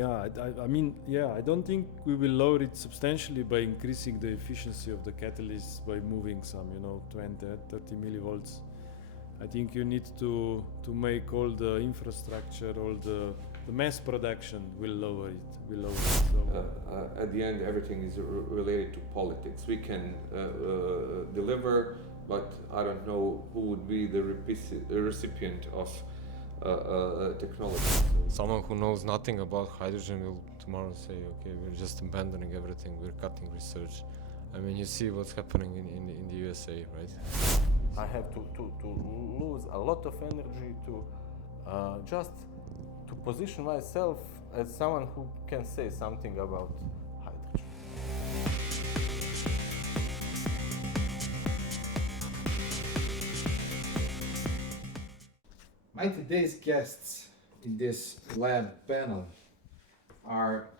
I mean, I don't think we will lower it substantially by increasing the efficiency of the catalyst by moving some, 20, 30 millivolts. I think you need to make all the infrastructure, all the mass production will lower it. So at the end, everything is related to politics. We can deliver, but I don't know who would be the recipient of technology. Someone who knows nothing about hydrogen will tomorrow say, okay, we're just abandoning everything, we're cutting research. I mean, you see what's happening in the USA, right? I have to lose a lot of energy to just to position myself as someone who can say something about hydrogen. My today's guests in this lab panel are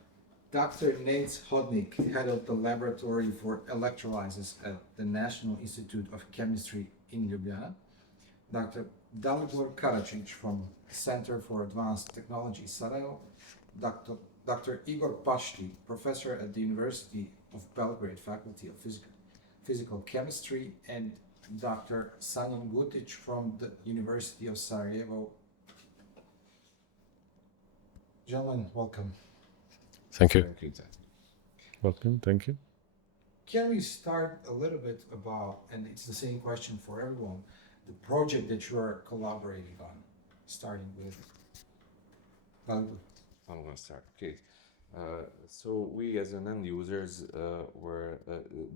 Dr. Nejc Hodnik, head of the Laboratory for Electrolysis at the National Institute of Chemistry in Ljubljana, Dr. Dalibor Karačić from Center for Advanced Technology, Sarajevo, Dr. Igor Pašti, professor at the University of Belgrade Faculty of Physical Chemistry, and Dr. Sanjin Gutić from the University of Sarajevo. Gentlemen, welcome. Thank you. welcome, thank you. Can we start a little bit about, and it's the same question for everyone, the project that you are collaborating on, starting with Dalibor. I'm going to start. Okay. So we as an end users were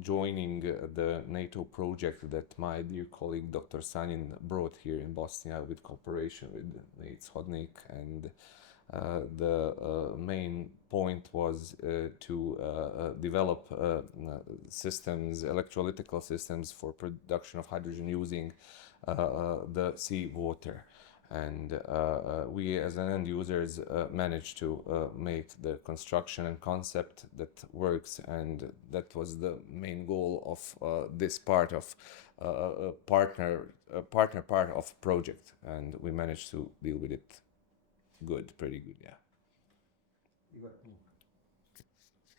joining the NATO project that my dear colleague Dr. Sanjin brought here in Bosnia with cooperation with Nejc Hodnik, and the main point was to develop systems, electrolytical systems for production of hydrogen using the seawater. And we as an end users managed to make the construction and concept that works, and that was the main goal of this part of partner part of project, and we managed to deal with it pretty good, yeah.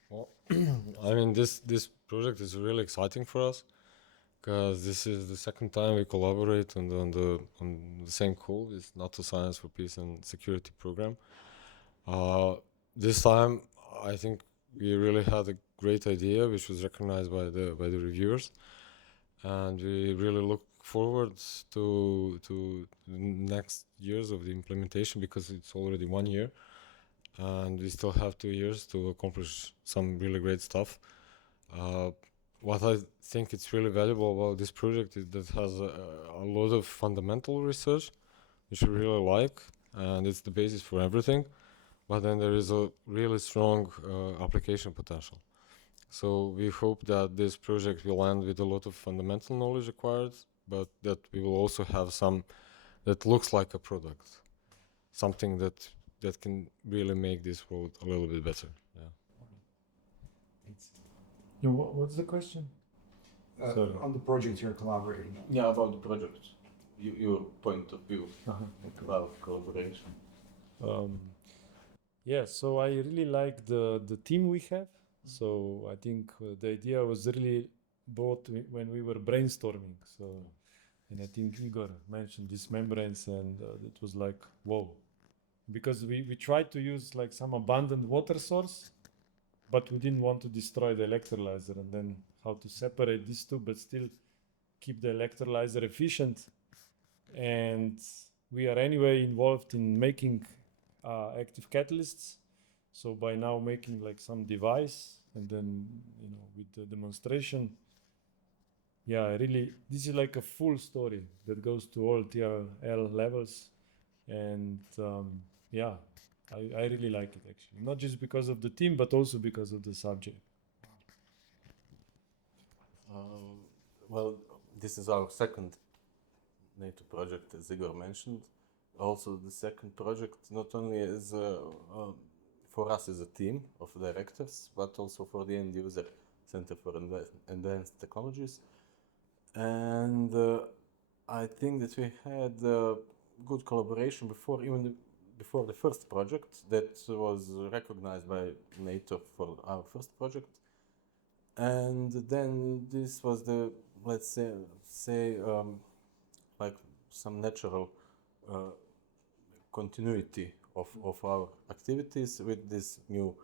Well, I mean, this project is really exciting for us, because this is the second time we collaborate on the same call with NATO Science for Peace and Security program. This time, I think we really had a great idea, which was recognized by the reviewers, and we really look forward to next years of the implementation, because it's already 1 year, and we still have 2 years to accomplish some really great stuff. What I think it's really valuable about this project is that it has a lot of fundamental research, which we really like, and it's the basis for everything. But then there is a really strong application potential. So we hope that this project will end with a lot of fundamental knowledge acquired, but that we will also have some that looks like a product, something that can really make this world a little bit better. Yeah, what's the question? On the project you're collaborating on. Yeah, about the project, your point of view about collaboration. So I really like the team we have. So I think the idea was really brought when we were brainstorming. So, and I think Igor mentioned these membranes, and it was like, whoa. Because we tried to use like some abundant water source, but we didn't want to destroy the electrolyzer, and then how to separate these two, but still keep the electrolyzer efficient. And we are anyway involved in making active catalysts. So by now making like some device, and then, with the demonstration, really, this is like a full story that goes to all TRL levels. And I really like it, actually. Not just because of the team, but also because of the subject. Well, this is our second NATO project, as Igor mentioned. Also, the second project, not only is for us as a team of directors, but also for the end user, Center for Advanced Technologies. And I think that we had good collaboration before. Even before the first project that was recognized by NATO for our first project, and then this was the, let's say like some natural continuity of our activities with this new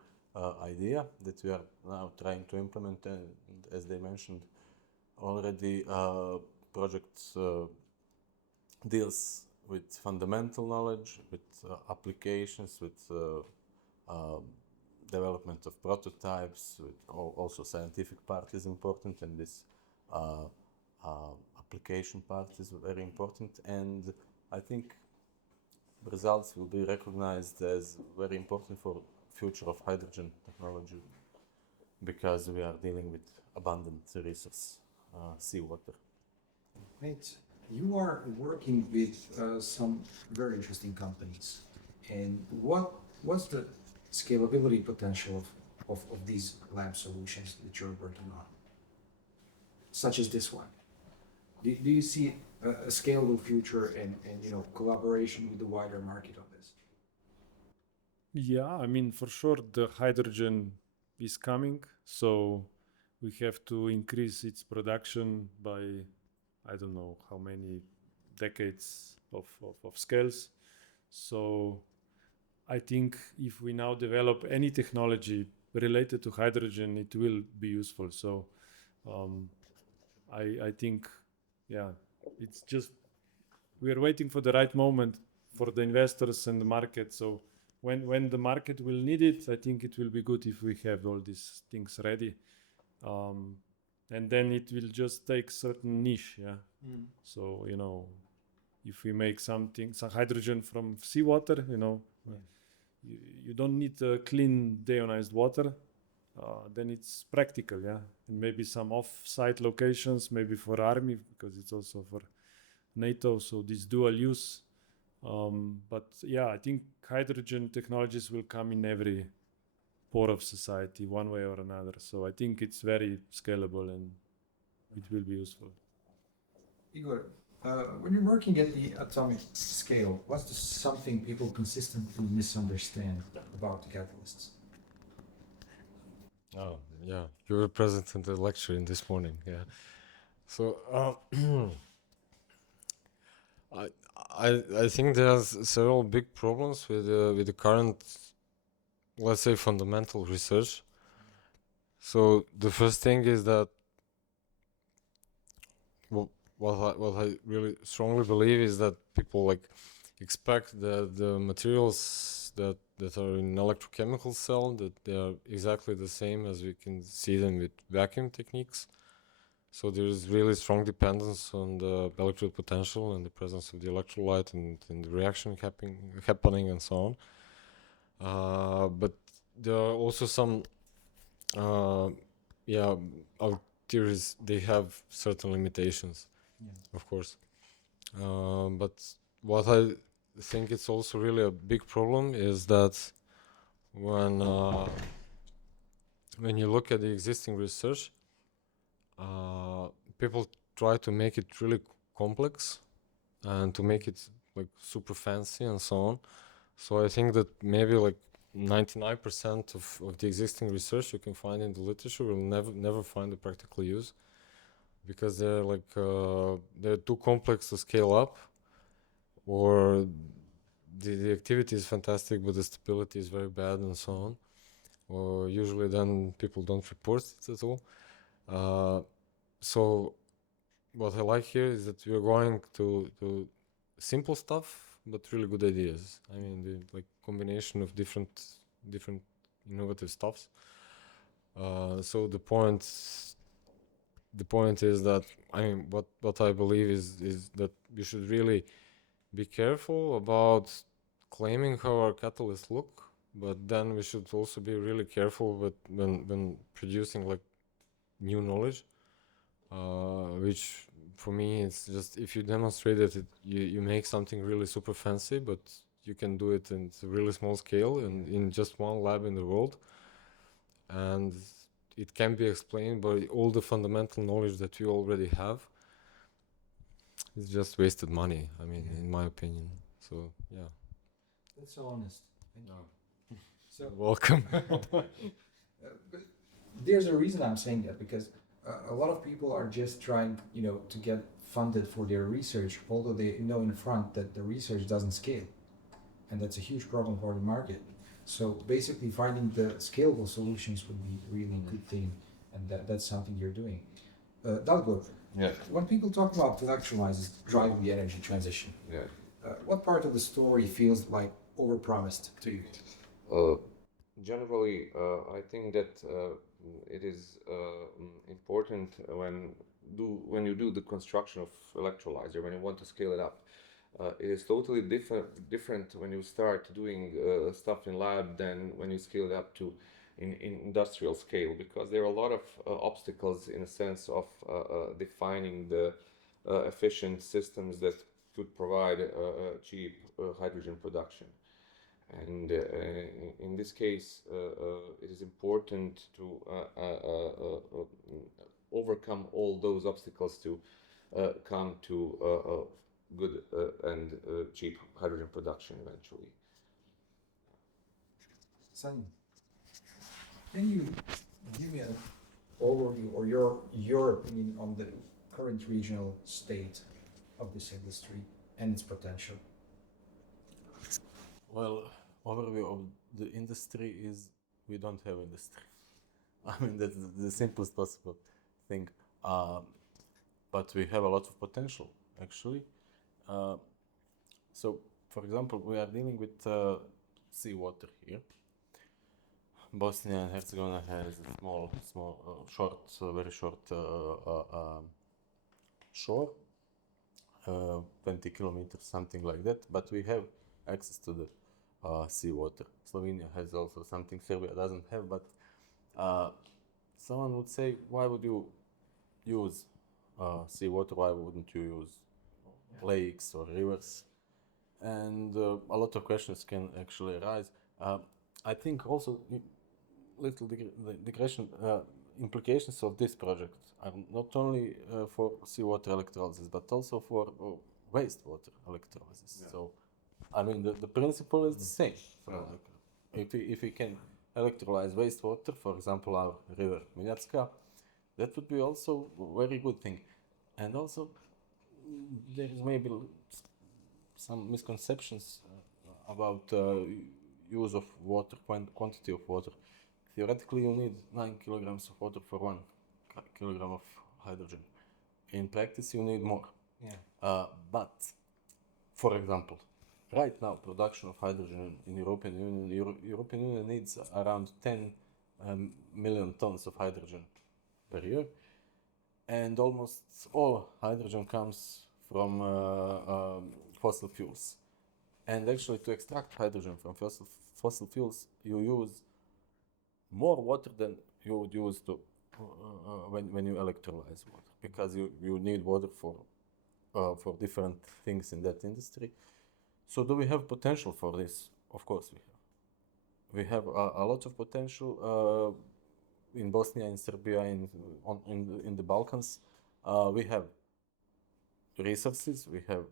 idea that we are now trying to implement. And as they mentioned already, project deals with fundamental knowledge, with applications, with development of prototypes, with also scientific part is important, and this application part is very important. And I think results will be recognized as very important for future of hydrogen technology, because we are dealing with abundant resource, seawater. Nejc, you are working with some very interesting companies. And what's the scalability potential of these lab solutions that you're working on, such as this one? Do you see a scalable future and collaboration with the wider market on this? Yeah, I mean, for sure, the hydrogen is coming, so we have to increase its production by, I don't know how many decades of scales. So I think if we now develop any technology related to hydrogen, it will be useful. So I think, yeah, it's just, we are waiting for the right moment for the investors and the market. So when the market will need it, I think it will be good if we have all these things ready. And then it will just take certain niche, yeah. So, if we make some hydrogen from seawater, you don't need clean deionized water, then it's practical, yeah. And maybe some off-site locations, maybe for army, because it's also for NATO, so this dual use. But yeah, I think hydrogen technologies will come in every pore of society, one way or another. So I think it's very scalable and it will be useful. Igor, when you're working at the atomic scale, what's something people consistently misunderstand about catalysts? Oh, yeah, you were present in the lecture in this morning, yeah. So I think there's several big problems with the current, let's say, fundamental research. So the first thing is that what I really strongly believe is that people expect that the materials that are in electrochemical cell, that they are exactly the same as we can see them with vacuum techniques. So there is really strong dependence on the electrode potential and the presence of the electrolyte and the reaction happening and so on. But there are also some, our theories, they have certain limitations, of course. But what I think it's also really a big problem is that when you look at the existing research, people try to make it really complex and to make it super fancy and so on. So I think that maybe 99% of the existing research you can find in the literature will never find a practical use, because they're too complex to scale up, or the activity is fantastic but the stability is very bad and so on, or usually then people don't report it at all. So what I like here is that we are going to simple stuff but really good ideas. I mean, the combination of different innovative stuffs. So the point is that, I mean, what I believe is that we should really be careful about claiming how our catalysts look, but then we should also be really careful when producing new knowledge, which for me it's just, if you demonstrate that you make something really super fancy, but you can do it in a really small scale and in just one lab in the world, and it can be explained by all the fundamental knowledge that you already have, it's just wasted money, I mean, in my opinion. So yeah. That's so honest. Thank you. So Welcome. but there's a reason I'm saying that, because a lot of people are just trying, to get funded for their research, although they know in front that the research doesn't scale, and that's a huge problem for the market. So basically, finding the scalable solutions would be really a good thing, and that's something you're doing. Dalibor, Yeah. when people talk about electrolysis driving the energy transition, Yeah. what part of the story feels like overpromised to you? Generally, I think that it is important when you do the construction of electrolyzer, when you want to scale it up. It is totally different when you start doing stuff in lab than when you scale it up to in industrial scale, because there are a lot of obstacles in a sense of defining the efficient systems that could provide cheap hydrogen production. And in this case, it is important to overcome all those obstacles to come to good and cheap hydrogen production eventually. Sanjin, can you give me an overview or your opinion on the current regional state of this industry and its potential? Well, overview of the industry is we don't have industry. I mean, that's the simplest possible thing. But we have a lot of potential, actually. So, for example, we are dealing with seawater here. Bosnia and Herzegovina has a very short shore, 20 kilometers, something like that. But we have access to the seawater. Slovenia has also something Serbia doesn't have. But someone would say, why would you use seawater? Why wouldn't you use lakes or rivers? And a lot of questions can actually arise. I think also implications of this project are not only for seawater electrolysis, but also for wastewater electrolysis. Yeah. So, I mean, the principle is the same. So, if we can electrolyze wastewater, for example, our river Miljacka, that would be also a very good thing. And also, there is maybe some misconceptions about use of water, quantity of water. Theoretically, you need 9 kilograms of water for 1 kilogram of hydrogen. In practice, you need more. Yeah. But, for example, right now, production of hydrogen in European Union, European Union needs around 10 million tons of hydrogen per year, and almost all hydrogen comes from fossil fuels. And actually, to extract hydrogen from fossil fuels, you use more water than you would use to when you electrolyze water, because you need water for different things in that industry. So do we have potential for this? Of course we have. We have a lot of potential in Bosnia, in Serbia, in the Balkans. We have resources. We have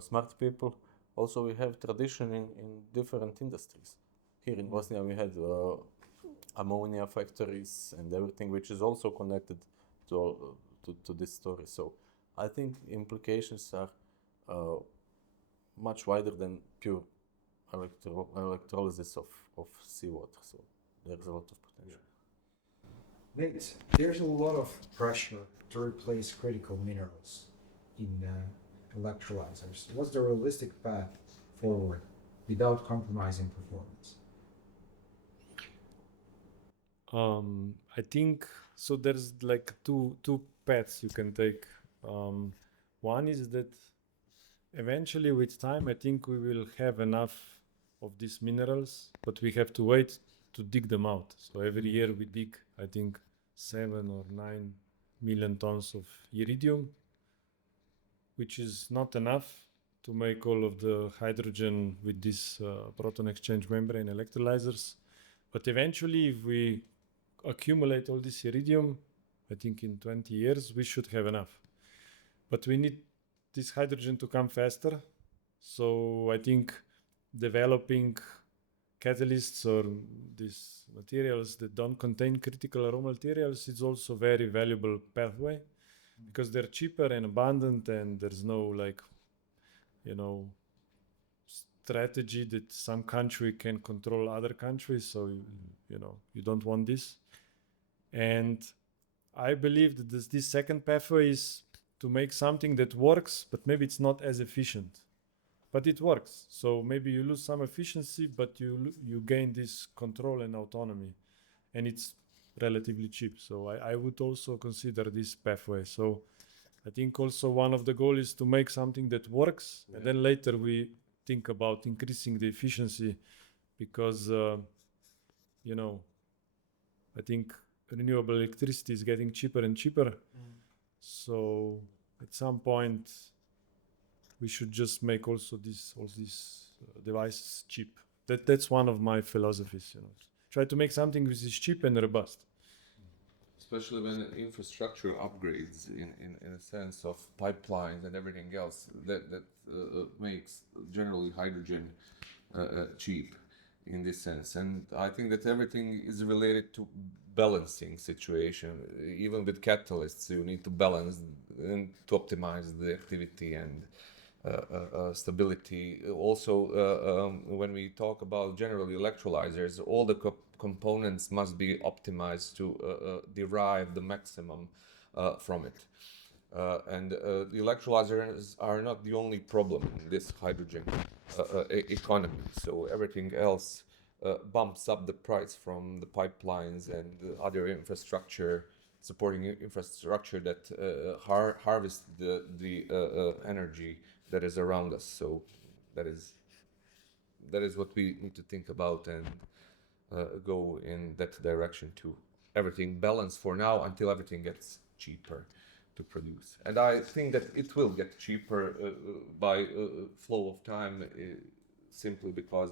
smart people. Also, we have tradition in different industries. Here in Bosnia, we had ammonia factories and everything, which is also connected to this story. So I think implications are much wider than pure electrolysis of seawater. So there's a lot of potential. Nejc, there's a lot of pressure to replace critical minerals in electrolyzers. What's the realistic path forward without compromising performance? I think so. There's like two paths you can take. One is that eventually, with time, I think we will have enough of these minerals, but we have to wait to dig them out. So every year we dig, I think, 7 or 9 million tons of iridium, which is not enough to make all of the hydrogen with this proton exchange membrane electrolyzers. But eventually, if we accumulate all this iridium, I think in 20 years, we should have enough. But we need this hydrogen to come faster. So I think developing catalysts or these materials that don't contain critical raw materials is also very valuable pathway because they're cheaper and abundant, and there's no like, you know, strategy that some country can control other countries. So you know, you don't want this. And I believe that this second pathway is to make something that works, but maybe it's not as efficient, but it works. So maybe you lose some efficiency, but you gain this control and autonomy, and it's relatively cheap. So I would also consider this pathway. So I think also one of the goals is to make something that works, and then later we think about increasing the efficiency, because you know, I think renewable electricity is getting cheaper and cheaper. So at some point we should just make also all these devices cheap. That's one of my philosophies, you know. Try to make something which is cheap and robust. Especially when infrastructure upgrades in a sense of pipelines and everything else that makes generally hydrogen cheap in this sense. And I think that everything is related to balancing situation. Even with catalysts, you need to balance and to optimize the activity and stability. Also, when we talk about generally electrolyzers, all the components must be optimized to derive the maximum from it. And the electrolyzers are not the only problem in this hydrogen economy. So everything else bumps up the price from the pipelines and other infrastructure, supporting infrastructure that harvest the energy that is around us. So that is what we need to think about and go in that direction too. Everything balanced for now until everything gets cheaper to produce. And I think that it will get cheaper by flow of time, simply because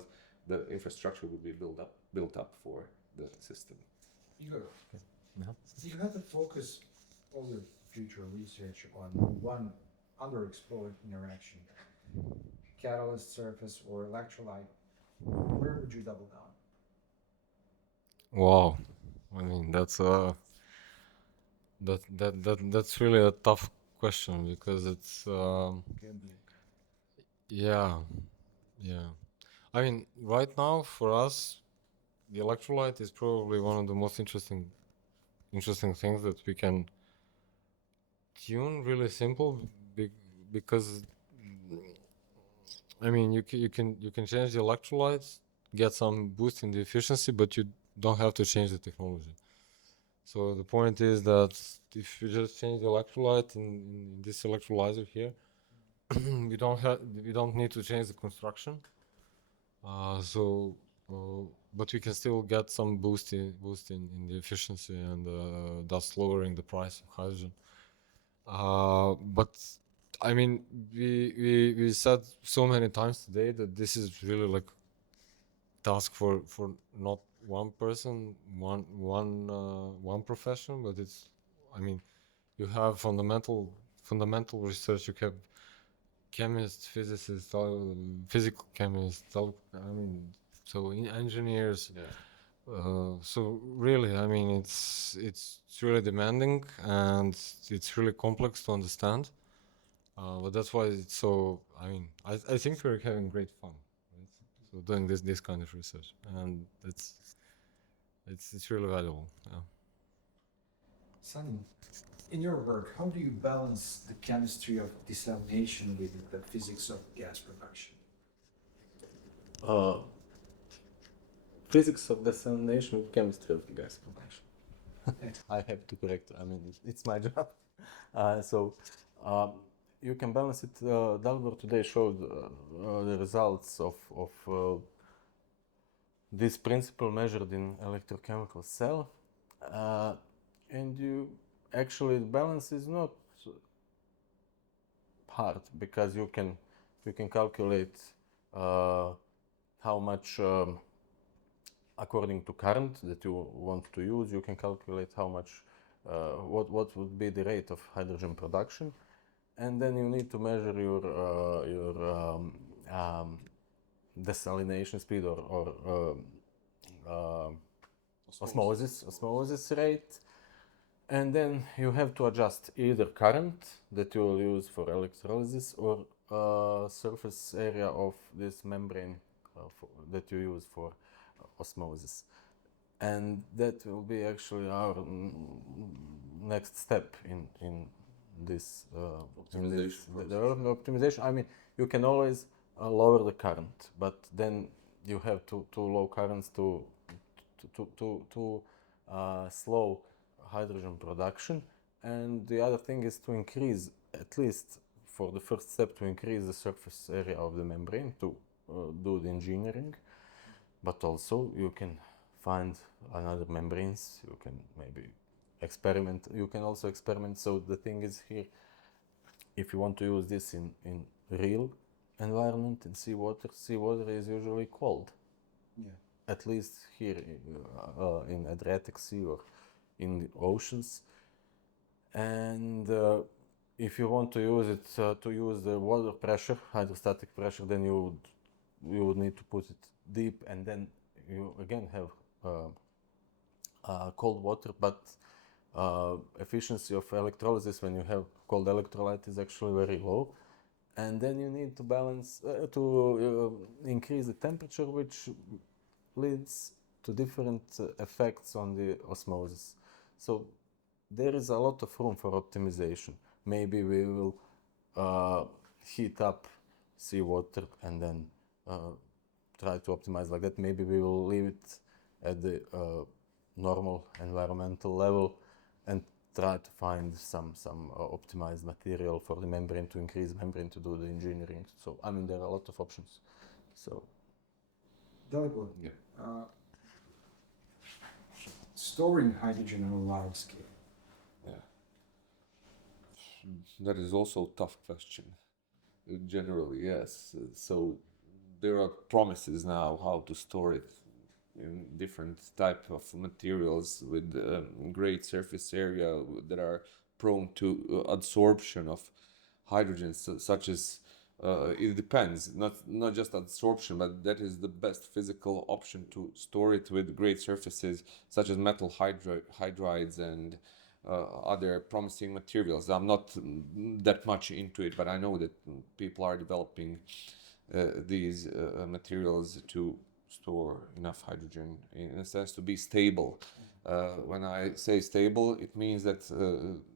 the infrastructure will be built up for the system. Igor, you have to focus all your future research on one underexplored interaction, catalyst surface or electrolyte. Where would you double down? Wow, I mean that's that's really a tough question, because it's Gambling. yeah. I mean, right now for us, the electrolyte is probably one of the most interesting things that we can tune really simple, because I mean you can change the electrolytes, get some boost in the efficiency, but you don't have to change the technology. So the point is that if you just change the electrolyte in this electrolyzer here, we don't need to change the construction. But we can still get some boost in the efficiency, and thus lowering the price of hydrogen. But I mean, we said so many times today that this is really like task for not one person, one profession, but it's, I mean, you have fundamental research. You have chemists, physicists, physical chemists. I mean, so engineers. So really, I mean, it's really demanding, and it's really complex to understand. But that's why it's so. I mean, I think we're having great fun, right? So doing this kind of research, and it's really valuable. Yeah. Sanjin, in your work, how do you balance the chemistry of desalination with the physics of gas production? Physics of desalination, chemistry of gas production. I have to correct. I mean, it's my job. You can balance it. Dalibor today showed the results of this principle measured in electrochemical cell, and you actually the balance is not hard, because you can calculate how much. According to current that you want to use, you can calculate how much, what would be the rate of hydrogen production, and then you need to measure your desalination speed or osmosis rate, and then you have to adjust either current that you will use for electrolysis or surface area of this membrane that you use for osmosis. And that will be actually our next step in this development optimization. I mean, you can always lower the current, but then you have too low currents to slow hydrogen production. And the other thing is to increase, at least for the first step, to increase the surface area of the membrane to do the engineering. But also you can find another membranes, you can maybe experiment, you can also experiment. So the thing is here, if you want to use this in real environment, in seawater is usually cold. Yeah. At least here in Adriatic Sea or in the oceans. And if you want to use it, to use the water pressure, hydrostatic pressure, then you would need to put it deep, and then you again have cold water, but efficiency of electrolysis when you have cold electrolyte is actually very low. And then you need to balance, increase the temperature, which leads to different effects on the osmosis. So there is a lot of room for optimization. Maybe we will heat up seawater and then try to optimize like that. Maybe we will leave it at the normal environmental level and try to find some optimized material for the membrane, to increase membrane, to do the engineering. So I mean, there are a lot of options. So Dalibor, Yeah. Storing hydrogen on a large scale. Yeah. That is also a tough question. Generally, yes. So there are promises now how to store it in different type of materials with great surface area that are prone to absorption of hydrogen, such as it depends, not just absorption, but that is the best physical option to store it with great surfaces, such as metal hydrides and other promising materials. I'm not that much into it, but I know that people are developing these materials to store enough hydrogen, in a sense, to be stable. When I say stable, it means that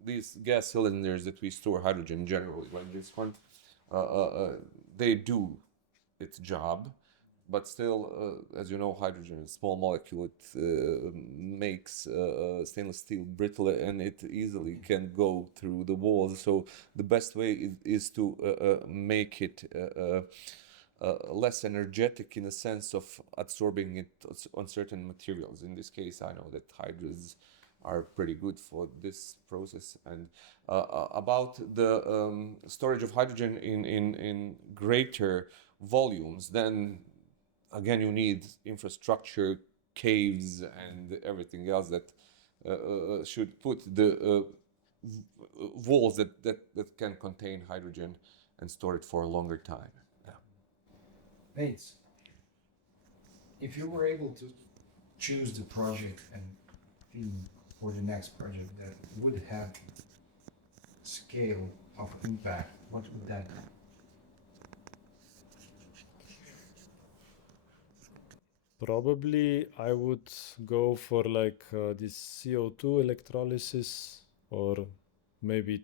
these gas cylinders that we store hydrogen generally, like this one, they do its job, but still, as you know, hydrogen is a small molecule. It makes stainless steel brittle, and it easily can go through the walls. So the best way is to make it less energetic, in the sense of absorbing it on certain materials. In this case, I know that hydrides are pretty good for this process. And about the storage of hydrogen in greater volumes, then again you need infrastructure, caves, and everything else that should put the walls that can contain hydrogen and store it for a longer time. Nejc, if you were able to choose the project and theme for the next project that would have scale of impact, what would that be? Probably I would go for like this CO2 electrolysis, or maybe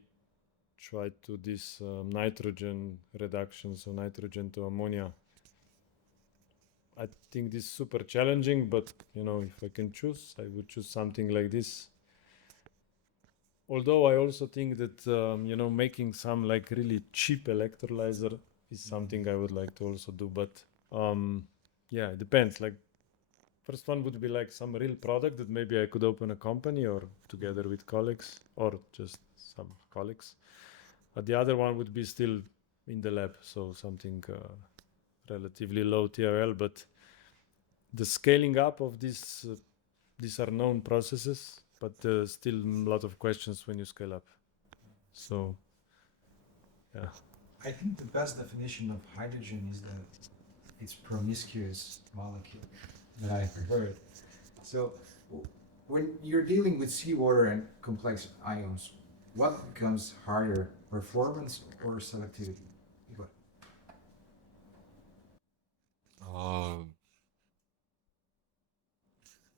try to this nitrogen reduction, so nitrogen to ammonia. I think this is super challenging, but you know, if I can choose, I would choose something like this. Although I also think that you know, making some like really cheap electrolyzer is something I would like to also do. But yeah, it depends. Like, first one would be like some real product that maybe I could open a company or together with colleagues, or just some colleagues. But the other one would be still in the lab, so something relatively low TRL, but the scaling up of these are known processes, but still a lot of questions when you scale up. So, yeah. I think the best definition of hydrogen is that it's promiscuous molecule that I've heard. So when you're dealing with seawater and complex ions, what becomes harder, performance or selectivity? Igor.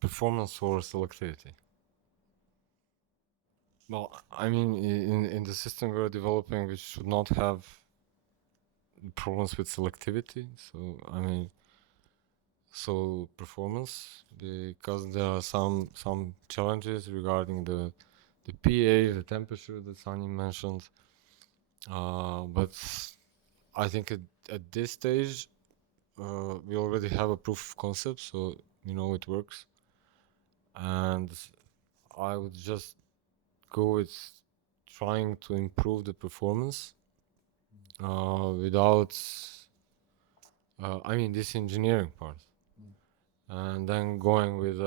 Performance or selectivity? Well, I mean, in the system we're developing, we should not have problems with selectivity. So, I mean, so performance, because there are some challenges regarding the pH, the temperature that Sanjin mentioned. But I think at this stage, we already have a proof of concept, so we know it works. And I would just go with trying to improve the performance without, I mean, this engineering part. And then going with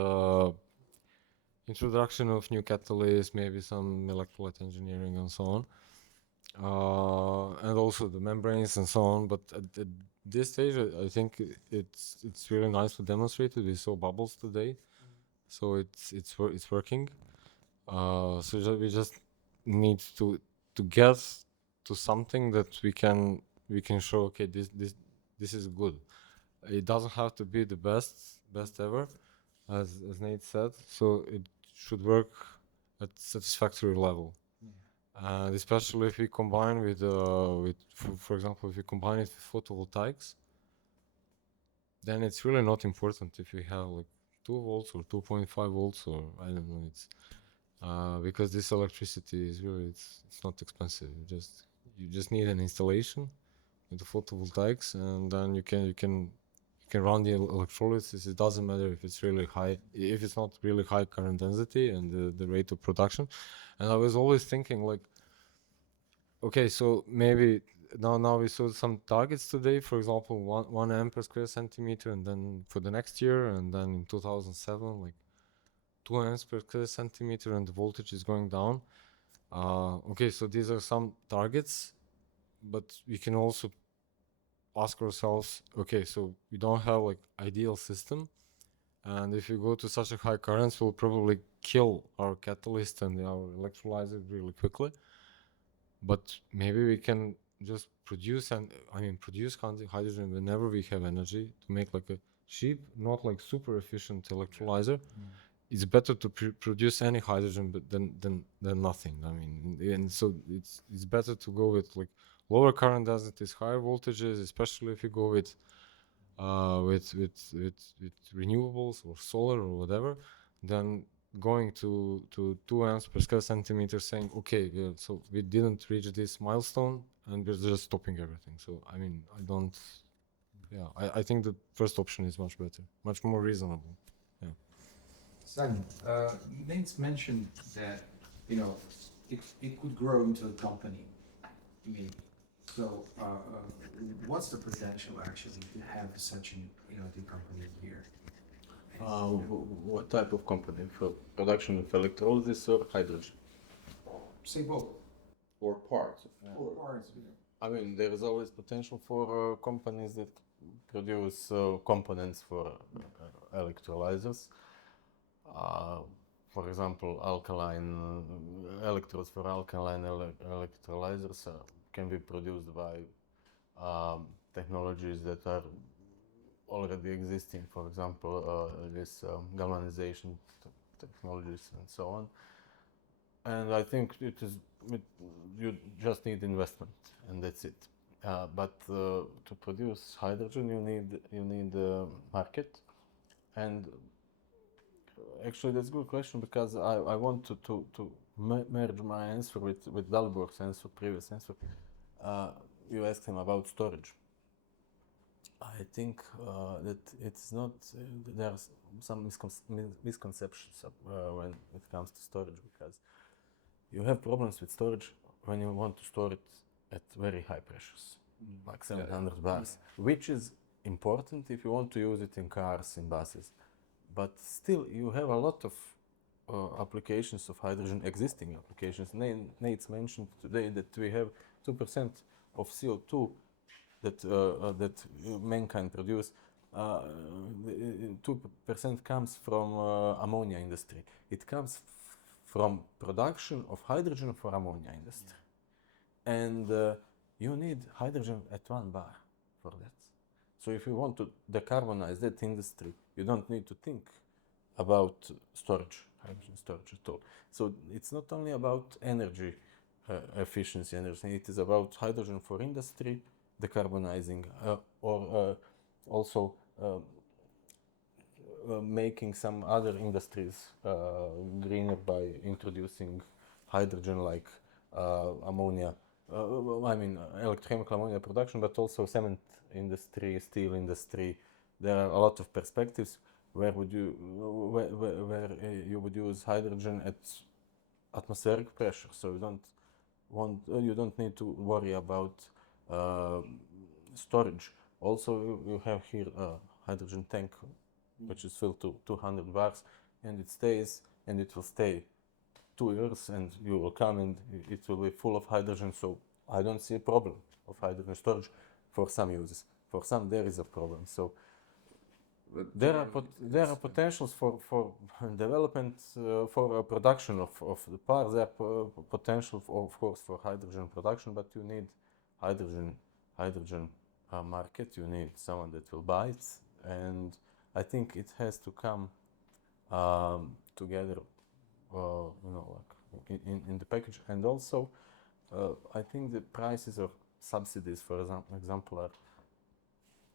introduction of new catalysts, maybe some electrolyte engineering and so on. And also the membranes and so on. But at this stage, I think it's really nice to demonstrate it. We saw bubbles today, so it's working. So we just need to get to something that we can show. Okay, this is good. It doesn't have to be the best ever, as Nate said. So it should work at satisfactory level. And especially if we combine with for example, if we combine it with photovoltaics, then it's really not important if we have like 2 volts or 2.5 volts or I don't know. It's because this electricity is really it's not expensive. You just need an installation with the photovoltaics, and then you can run the electrolysis. It doesn't matter if it's really high, if it's not really high current density and the rate of production. And I was always thinking like, okay, so maybe now we saw some targets today, for example, 1 amp per square centimeter, and then for the next year, and then in 2007, like 2 amps per square centimeter, and the voltage is going down. Okay, so these are some targets, but we can also ask ourselves, okay, so we don't have like ideal system, and if you go to such a high currents, we'll probably kill our catalyst and our electrolyzer really quickly. But maybe we can just produce hydrogen whenever we have energy to make like a cheap, not like super efficient electrolyzer. It's better to produce any hydrogen than nothing. I mean, and so it's better to go with like lower current densities, higher voltages, especially if you go with renewables or solar or whatever, than going to 2 amps per square centimeter, saying, okay, so we didn't reach this milestone and we're just stopping everything. So I mean, I think the first option is much better, much more reasonable. Yeah. Sanjin, Nejc mentioned that it could grow into a company. Maybe. So what's the potential actually to have such a company here? What type of company? For production of electrolysis or hydrogen? Say both. Or parts. Or parts. I mean, there is always potential for companies that produce components for electrolyzers. For example, alkaline electrodes for alkaline electrolyzers can be produced by technologies that are already existing. For example, this galvanization technologies and so on. And I think you just need investment, and that's it. But to produce hydrogen, you need a market. And actually, that's a good question, because I want to merge my answer with Dalibor's answer, previous answer. You asked him about storage. I think that it's not. There are some misconceptions when it comes to storage, because you have problems with storage when you want to store it at very high pressures, like 700 bars, which is important if you want to use it in cars, in buses. But still, you have a lot of applications of hydrogen, existing applications. Nejc mentioned today that we have 2% of CO2 that mankind produce, 2% comes from ammonia industry. It comes from production of hydrogen for ammonia industry. And you need hydrogen at 1 bar for that. So if you want to decarbonize that industry, you don't need to think about storage, hydrogen storage at all. So it's not only about energy efficiency and everything, it is about hydrogen for industry, decarbonizing, or also making some other industries greener by introducing hydrogen like ammonia, electrochemical ammonia production, but also cement industry, steel industry. There are a lot of perspectives where you would use hydrogen at atmospheric pressure, so you don't need to worry about storage. Also, you have here a hydrogen tank which is filled to 200 bars, and it stays, and it will stay 2 years, and you will come and it will be full of hydrogen. So I don't see a problem of hydrogen storage for some uses. For some there is a problem. So there are potentials for development, for production of the parts. There are potential, of course, for hydrogen production, but you need hydrogen market. You need someone that will buy it, and I think it has to come together, like in the package. And also, I think the prices of subsidies, for example, are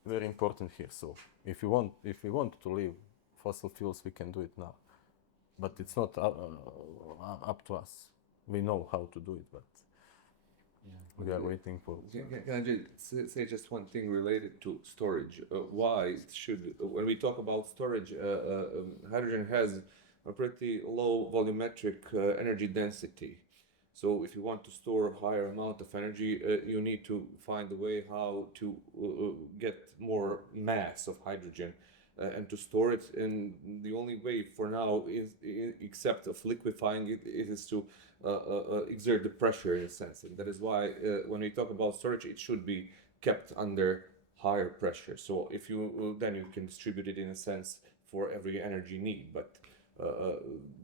very important here. So if we want to leave fossil fuels, we can do it now, but it's not up to us. We know how to do it, but we are waiting for. Can I just say just one thing related to storage? Why should, when we talk about storage, hydrogen has a pretty low volumetric energy density. So if you want to store a higher amount of energy, you need to find a way how to get more mass of hydrogen and to store it. And the only way for now is, except of liquefying it, is to exert the pressure in a sense. And that is why when we talk about storage, it should be kept under higher pressure. So if you then you can distribute it in a sense for every energy need, but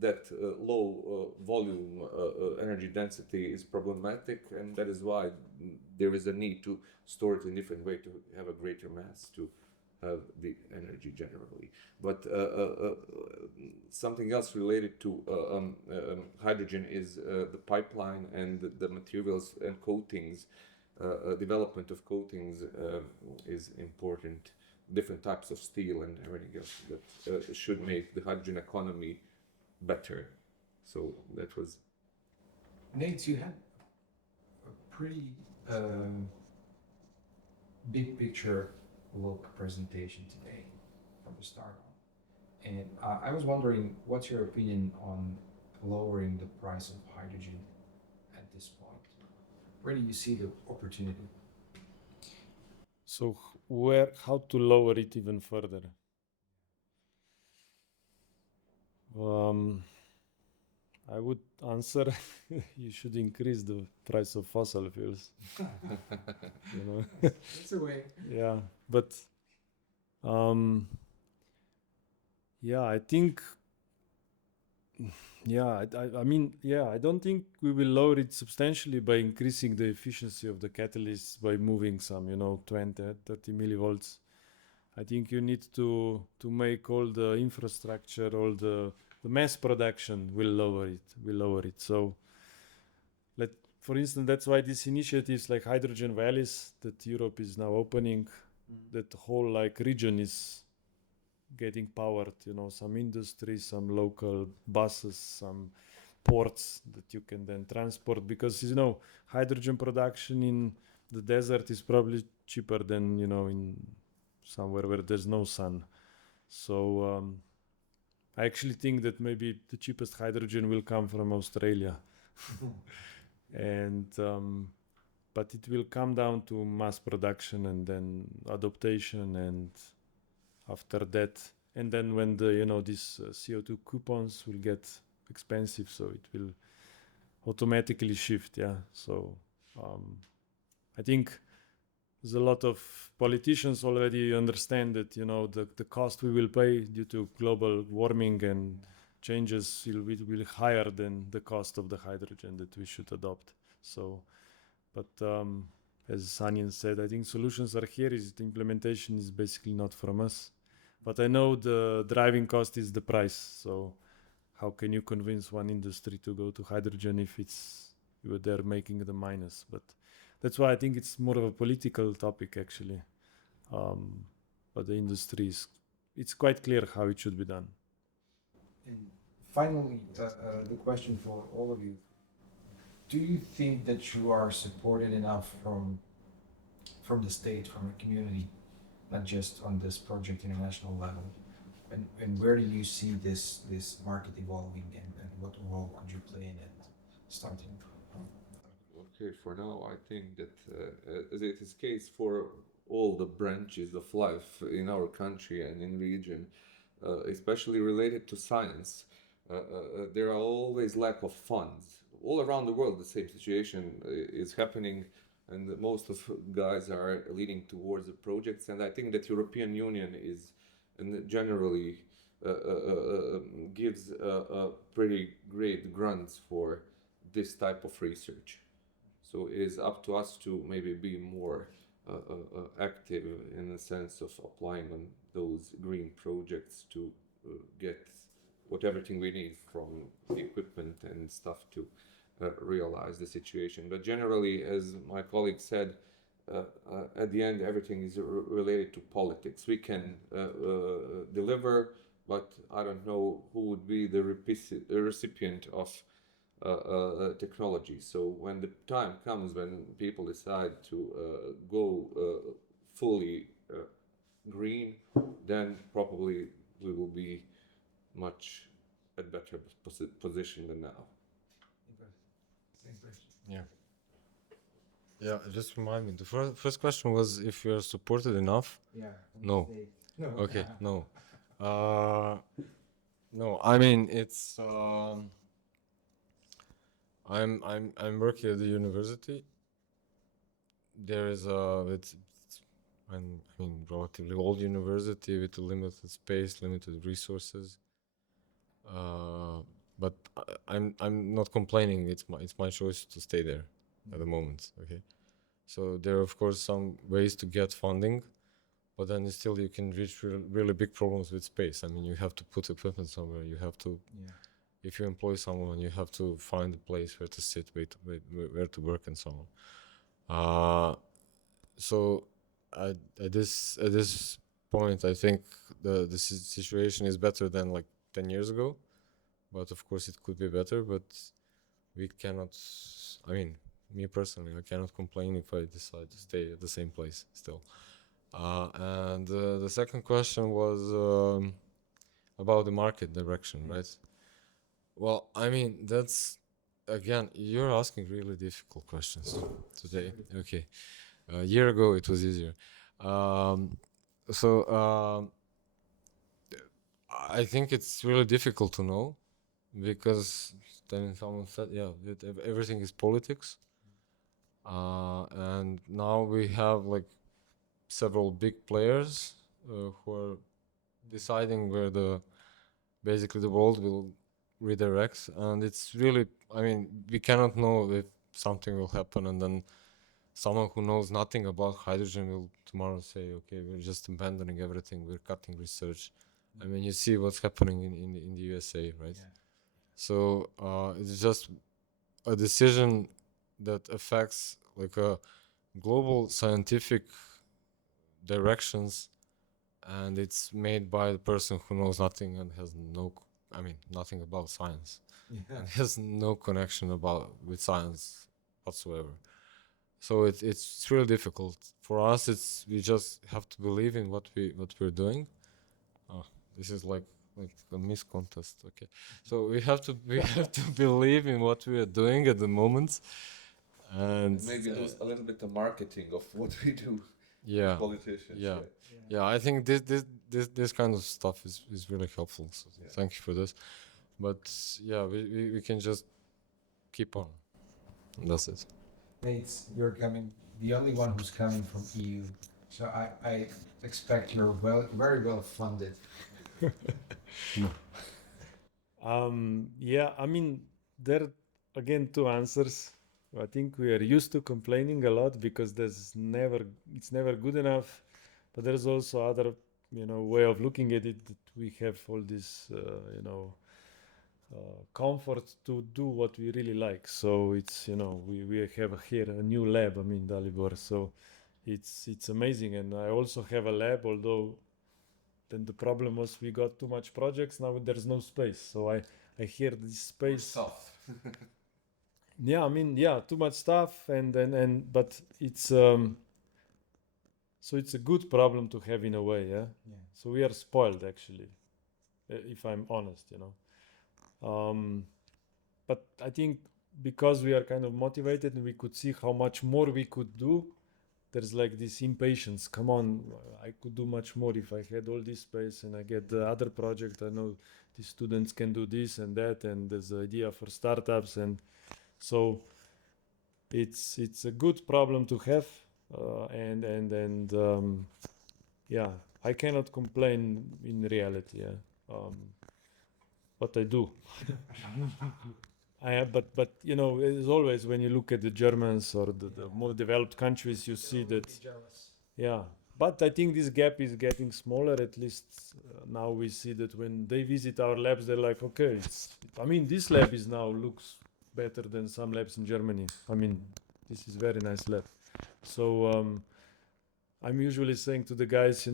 that low volume energy density is problematic, and that is why there is a need to store it in a different way to have a greater mass to have the energy generally. But something else related to hydrogen is the pipeline and the materials and coatings. Development of coatings is important. Different types of steel and everything else that should make the hydrogen economy better. So that was. Nejc, you had a pretty big picture look presentation today from the start on. And I was wondering, what's your opinion on lowering the price of hydrogen at this point? Where do you see the opportunity? So how to lower it even further? I would answer, you should increase the price of fossil fuels. That's a way. Yeah, but I think, I don't think we will lower it substantially by increasing the efficiency of the catalysts by moving some, 20, 30 millivolts. I think you need to make all the infrastructure, all the mass production will lower it. So, for instance, that's why these initiatives like hydrogen valleys that Europe is now opening, that whole region is getting powered, some industry, some local buses, some ports that you can then transport, because hydrogen production in the desert is probably cheaper than in somewhere where there's no sun. So I actually think that maybe the cheapest hydrogen will come from Australia. And but it will come down to mass production and then adaptation, and after that, and then when the these CO2 coupons will get expensive, so it will automatically shift. So I think there's a lot of politicians already understand that, you know, the cost we will pay due to global warming and changes will be higher than the cost of the hydrogen that we should adopt. So, but as Sanjin said, I think solutions are here. Is the implementation is basically not from us. But I know the driving cost is the price. So how can you convince one industry to go to hydrogen if you're there making the minus? But that's why I think it's more of a political topic actually. But the industry it's quite clear how it should be done. And finally, the question for all of you: do you think that you are supported enough from the state, from the community, not just on this project international level? And where do you see this market evolving, and what role could you play in it starting? Okay, for now, I think that as it is case for all the branches of life in our country and in region, especially related to science, there are always lack of funds. All around the world, the same situation is happening, and most of guys are leading towards the projects. And I think that European Union is, and generally gives pretty great grants for this type of research. So it is up to us to maybe be more active in the sense of applying on those green projects to get everything we need from equipment and stuff to realize the situation. But generally, as my colleague said, at the end, everything is related to politics. We can deliver, but I don't know who would be the recipient of technology. So when the time comes when people decide to go fully green, then probably we will be much at better position than now. Yeah, just remind me. The first question was if we are supported enough. Yeah. No. No. Okay, no. No, I mean it's. I'm working at the university. There is it's relatively old university with a limited space, limited resources. But I'm not complaining. It's my choice to stay there at the moment. Okay, so there are of course some ways to get funding, but then still you can reach really big problems with space. I mean, you have to put equipment somewhere. You have to. Yeah. If you employ someone, you have to find a place where to sit, where to work, and so on. So at this point, I think the situation is better than like 10 years ago, but of course it could be better. But we cannot. I mean, me personally, I cannot complain if I decide to stay at the same place still. And the second question was about the market direction, right? Well, I mean, that's, again, you're asking really difficult questions today. Okay. A year ago, it was easier. I think it's really difficult to know because then someone said, yeah, everything is politics. And now we have like several big players who are deciding where basically the world will redirect, and it's really, I mean, we cannot know if something will happen and then someone who knows nothing about hydrogen will tomorrow say, okay, we're just abandoning everything, we're cutting research. I mean, you see what's happening in the USA, right? Yeah. So it's just a decision that affects like a global scientific directions, and it's made by the person who knows nothing and has nothing about science. Yeah. And has no connection with science whatsoever. So it's really difficult for us. We just have to believe in what we're doing. This is like a Miss contest. Okay, so we have to believe in what we are doing at the moment, and maybe do a little bit of marketing of what we do. Yeah, politicians. Yeah. I think this kind of stuff is really helpful. So thank you for this. But yeah, we can just keep on. And that's it. Nejc, you're coming the only one who's coming from EU. So I expect you're very well funded. Yeah, I mean, there again two answers. I think we are used to complaining a lot because it's never good enough. But there's also other, way of looking at it, that we have all this, comfort to do what we really like. So it's, we have here a new lab, I mean, Dalibor. So it's amazing. And I also have a lab, although then the problem was we got too much projects. Now there's no space. So I hear this space. Yeah, I mean, yeah, too much stuff, but it's so it's a good problem to have in a way, yeah. Yeah. So we are spoiled actually, if I'm honest, But I think because we are kind of motivated and we could see how much more we could do, there's like this impatience. Come on, I could do much more if I had all this space and I get the other project. I know the students can do this and that, and there's the idea for startups, and so it's a good problem to have, yeah, I cannot complain in reality, yeah. But I do. But as always, when you look at the Germans or the more developed countries, you see that, yeah. But I think this gap is getting smaller. At least now we see that when they visit our labs, they're like, okay, I mean, this lab looks better than some labs in Germany. I mean, this is very nice lab. So I'm usually saying to the guys,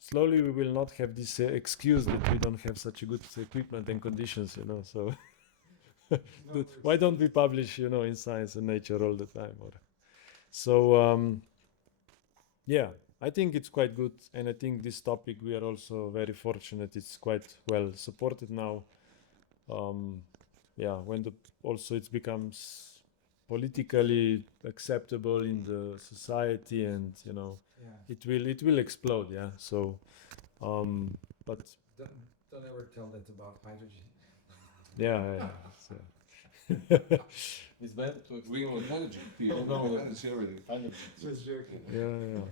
slowly we will not have this excuse that we don't have such a good equipment and conditions, So why don't we publish, in Science and Nature all the time? Yeah, I think it's quite good, and I think this topic we are also very fortunate. It's quite well supported now. Yeah, when also it becomes politically acceptable in the society, and it will explode. Yeah. So, but don't ever tell that about hydrogen. yeah. It's better to We explore will manage it. People don't necessarily. Just joking. Yeah.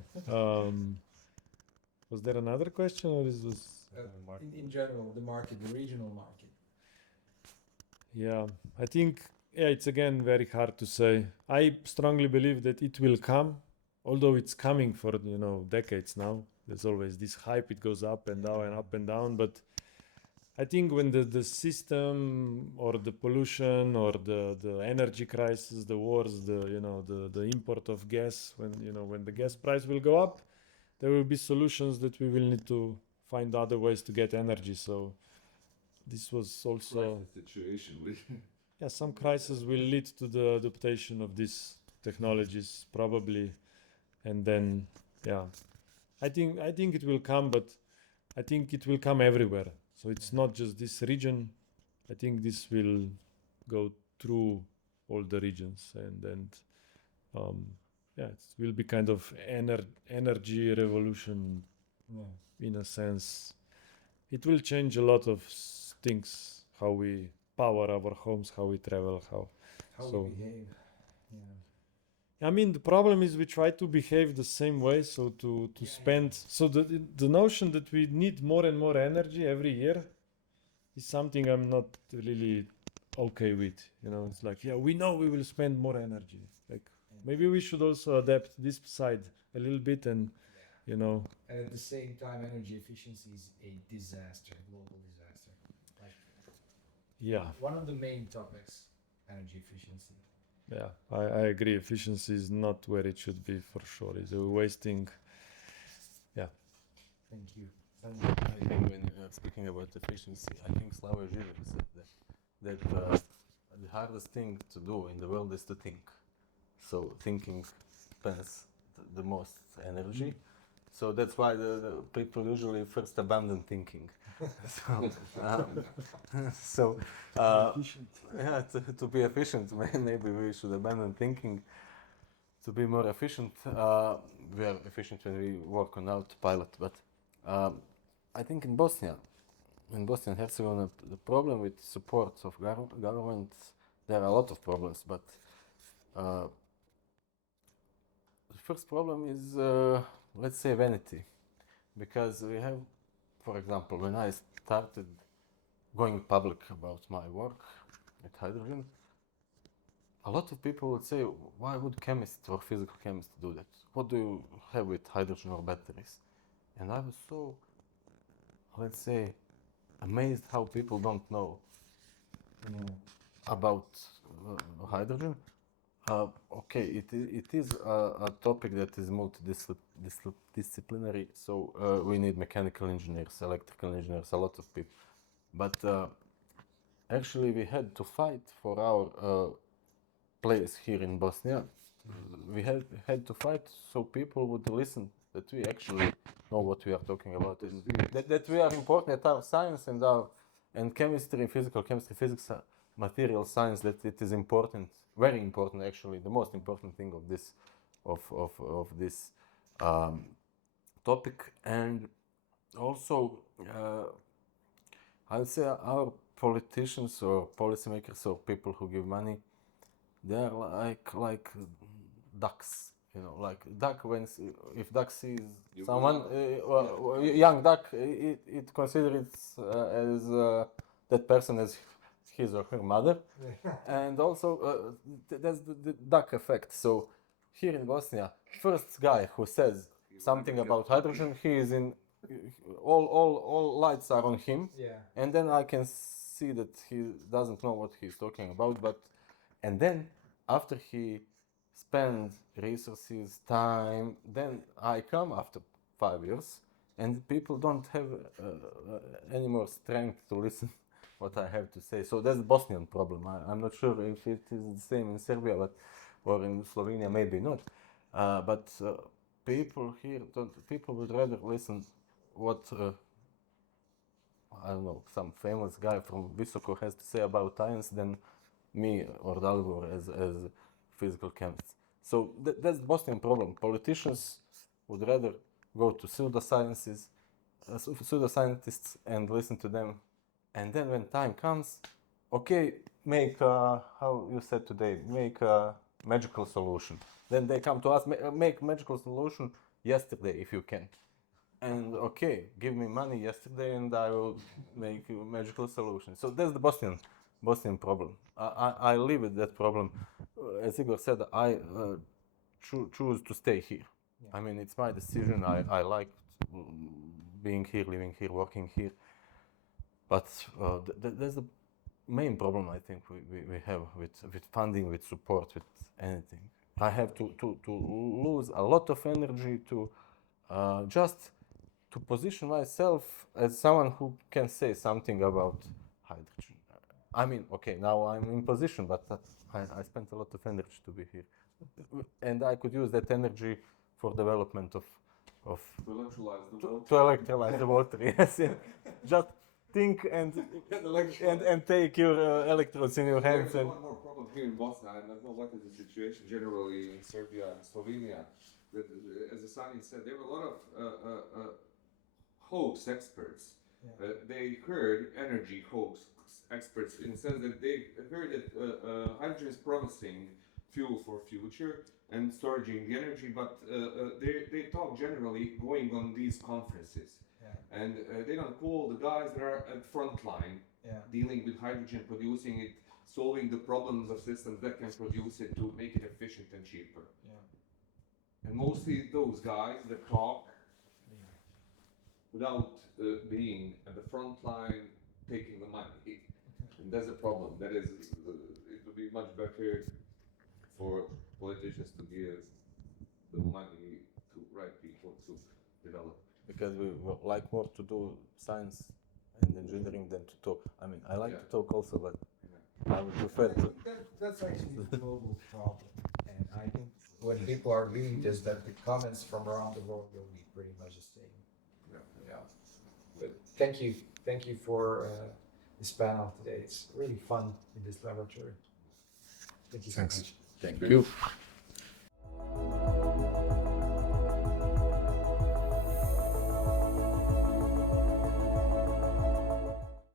Was there another question, or is this? In general, the market, the regional market. Yeah, I think it's again very hard to say. I strongly believe that it will come, although it's coming for decades now. There's always this hype; it goes up and down and up and down. But I think when the system or the pollution or the energy crisis, the wars, the import of gas, when the gas price will go up, there will be solutions that we will need to find other ways to get energy. So this was also situation. yeah, some crisis will lead to the adaptation of these technologies probably, and then I think it will come, but I think it will come everywhere. So it's not just this region. I think this will go through all the regions, and it will be kind of energy revolution in a sense. It will change a lot of things, how we power our homes, how we travel, how we behave. I mean, the problem is we try to behave the same way, so to spend. So the notion that we need more and more energy every year is something I'm not really okay with. It's like, we know we will spend more energy. Like, maybe we should also adapt this side a little bit, and And at the same time, energy efficiency is a disaster, global disaster. Like, one of the main topics, energy efficiency. Yeah, I agree. Efficiency is not where it should be, for sure. It's a wasting. Yeah. Thank you. I think when speaking about efficiency, I think Slavoj Žižek said that the hardest thing to do in the world is to think. So thinking spends the most energy. So that's why the people usually first abandon thinking. To be efficient, maybe we should abandon thinking to be more efficient. We are efficient when we work on autopilot, but I think in Bosnia and Herzegovina, the problem with support of government, there are a lot of problems, but first problem is, let's say, vanity. Because we have, for example, when I started going public about my work with hydrogen, a lot of people would say, why would chemists or physical chemists do that? What do you have with hydrogen or batteries? And I was so, let's say, amazed how people don't know about hydrogen. Okay, it is a topic that is multidisciplinary, so we need mechanical engineers, electrical engineers, a lot of people. But actually we had to fight for our place here in Bosnia. We had to fight so people would listen, that we actually know what we are talking about, that we are important at our science and chemistry, physical chemistry, physics, material science, that it is important, very important actually, the most important thing of this topic. And also I would say our politicians or policymakers or people who give money, they are like ducks, you know, like duck if duck sees someone, young duck, it considers as that person as his or her mother. And also that's the duck effect. So here in Bosnia, first guy who says something about hydrogen, he is in all lights are on him. And then I can see that he doesn't know what he's talking about, and then after he spends resources, time, then I come after 5 years, and people don't have any more strength to listen what I have to say. So that's the Bosnian problem. I'm not sure if it is the same in Serbia, or in Slovenia, maybe not. But people here, people would rather listen what I don't know, some famous guy from Visoko has to say about science than me or Dalibor as physical chemists. So that's the Bosnian problem. Politicians would rather go to pseudoscientists and listen to them. And then when time comes, okay, make, how you said today, make a magical solution. Then they come to us, make magical solution yesterday if you can. And okay, give me money yesterday and I will make a magical solution. So that's the Bosnian problem. I live with that problem. As Igor said, I choose to stay here. I mean, it's my decision. I like being here, living here, working here. But that's the main problem I think we have with funding, with support, with anything. I have to lose a lot of energy to just to position myself as someone who can say something about hydrogen. I mean, okay, now I'm in position, but I spent a lot of energy to be here. And I could use that energy for development of To electrolyze the water. to electrolyze the water, yes. Just think and take your electrodes in your hands. There's And one more problem here in Bosnia, and I don't know what is the situation generally in Serbia and Slovenia. That, as Sanjin said, there were a lot of hoax experts. They heard energy hoax experts in the sense that they heard that hydrogen is promising fuel for future and storing the energy, but they talk generally going on these conferences. And they don't call the guys that are at front line dealing with hydrogen, producing it, solving the problems of systems that can produce it to make it efficient and cheaper. And mostly those guys that talk without being at the front line taking the money. And that's a problem. That is, it would be much better for politicians to give the money to right people to develop. because we would like more to do science and engineering than to talk. I mean, I like to talk also, but I would prefer to. That's actually a global problem. And I think when people are reading this, that the comments from around the world will be pretty much the same. But thank you for this panel today. It's really fun in this laboratory. Thank you so much. Thank you.